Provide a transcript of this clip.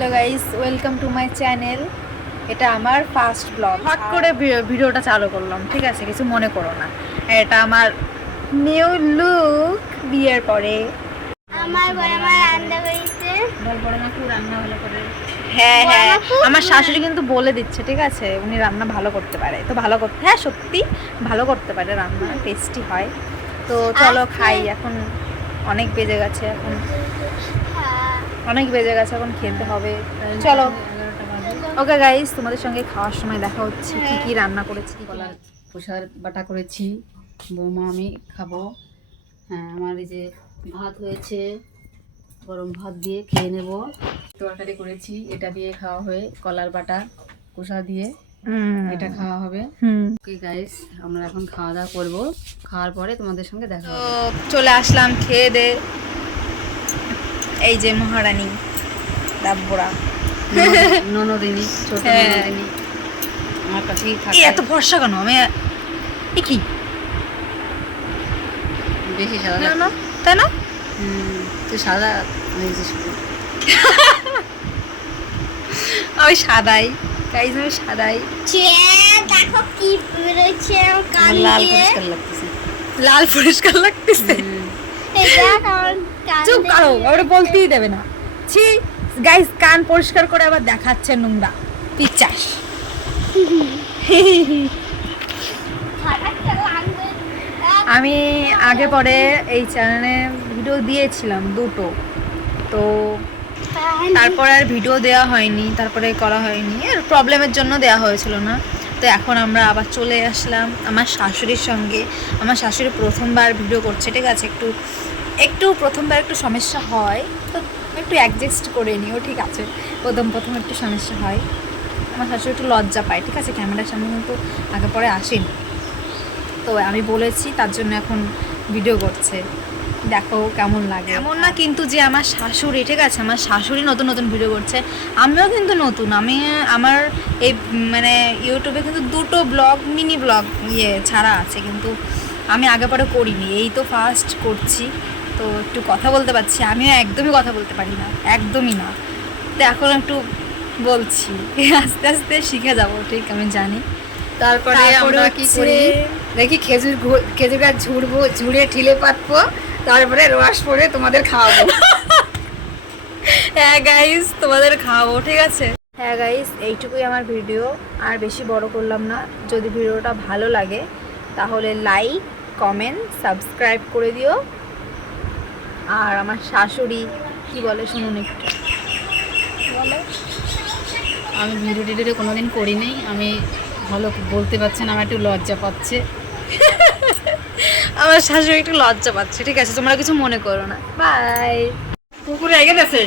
Hello guys, welcome to my channel. এটা আমার first blog. Hot করে ভিডিওটা চালু করলাম, ঠিক আছে? কিছু মনে করো না। এটা আমার নিউ লুক বিয়ের পরে। আমার বড় মা রান্না করেছে। বড় মা খুব রান্না ভালো করে। হ্যাঁ হ্যাঁ, আমার শাশুড়ি কিন্তু বলে দিচ্ছে, ঠিক আছে? উনি রান্না ভালো করতে পারে, তো ভালো করতে, হ্যাঁ সত্যি ভালো করতে পারে রান্না, টেস্টি হয়। তো চলো খাই, এখন অনেক বেজে গেছে, এখন এখন খেতে হবে। চলো ওকে গাইস, তোমাদের সঙ্গে খাওয়ার সময় দেখা হচ্ছে কি কি রান্না করেছি। কলার খোসার বাটা করেছি, বৌমা আমি খাবো। হ্যাঁ, আমার এই যে ভাত হয়েছে, গরম ভাত দিয়ে খেয়ে নেব। তরকারি করেছি, এটা দিয়ে খাওয়া হয়ে কলার বাটা খোসা দিয়ে এটা খাওয়া হবে। ওকে গাইস, আমরা এখন খাওয়া দাওয়া করবো, খাওয়ার পরে তোমাদের সঙ্গে দেখা হবে। চলে আসলাম খেয়ে দে। এই যে মহারানী দাব্বরা ননদিনী, ছোট হ্যাঁ। ননদিনী আমার কাছেই এই থাকে। এত ফর্সা কেন? আমি এ কি বেশি সাদা না লাগছে। না, তাই না? তুই সাদা হয়েছে শুধু। আমি সাদাই গাইস, আমি সাদাই। দেখো কি বেরোচ্ছে কান আমার লাল দিয়ে। পরিষ্কার লাগতেছে। লাল পরিষ্কার লাগতেছে। এই দেখ আমার কান চুপ দিয়ে করো, বেরোচ্ছে। ওটা বলতেই দেবে না। ছি গাইস, কান পরিষ্কার করে আবার দেখাচ্ছে নোংরা পিচাস। ফাটাকটা লাগবে। আমি আগে পরে এই চ্যানেলে ভিডিও দিয়েছিলাম দুটো, তো তারপর আর ভিডিও দেওয়া হয়নি, তারপরে করা হয়নি, এর প্রবলেমের জন্য দেওয়া হয়েছিল না। তো এখন আমরা আবার চলে আসলাম আমার শাশুড়ির সঙ্গে। আমার শাশুড়ি প্রথমবার ভিডিও করছে, ঠিক আছে? একটু প্রথমবার একটু সমস্যা হয়, তো একটু অ্যাডজাস্ট করে নিও, ঠিক আছে? প্রথম একটু সমস্যা হয়, আমার শাশুড়ি একটু লজ্জা পায়, ঠিক আছে? ক্যামেরার সামনে কিন্তু আগে পরে আসেনি, তো আমি বলেছি তার জন্য এখন ভিডিও করছে। দেখো কেমন লাগে। এমন না কিন্তু যে আমার শাশুড়ি, ঠিক আছে, আমার শাশুড়ি নতুন নতুন ভিডিও করছে, আমিও কিন্তু নতুন। আমার এই মানে ইউটিউবে কিন্তু দুটো ব্লগ, মিনি ব্লগ ছাড়া আছে, কিন্তু আমি আগে পরে করিনি, এই তো ফার্স্ট করছি। তো একটু কথা বলতে পারছি, আমিও একদমই কথা বলতে পারি না, একদমই না। তো এখন একটু বলছি, আস্তে আস্তে শিখে যাব, ঠিক আমি জানি। তারপরে আমরা কি করি দেখি, খেজুর গাছ ঝুড়ে ঠিলে পাতবো, তারপরে রস পরে তোমাদের খাওয়াবো। হ্যাঁ গাইস, তোমাদের খাওয়াবো, ঠিক আছে? হ্যাঁ গাইস, এইটুকুই আমার ভিডিও, আর বেশি বড় করলাম না। যদি ভিডিওটা ভালো লাগে তাহলে লাইক, কমেন্ট, সাবস্ক্রাইব করে দিও। আর আমার শাশুড়ি কি বলে শুনুন একটু, বলো। আমি ভিডিও টিডিও কোনোদিন করিনি, আমি ভালো বলতে পারছি না, আমার একটু লজ্জা পাচ্ছে। আমার শাশুড়ি একটু লজ্জা পাচ্ছে, ঠিক আছে? তোমরা কিছু মনে করো না। বাই। কুকুরে এগে গেছে।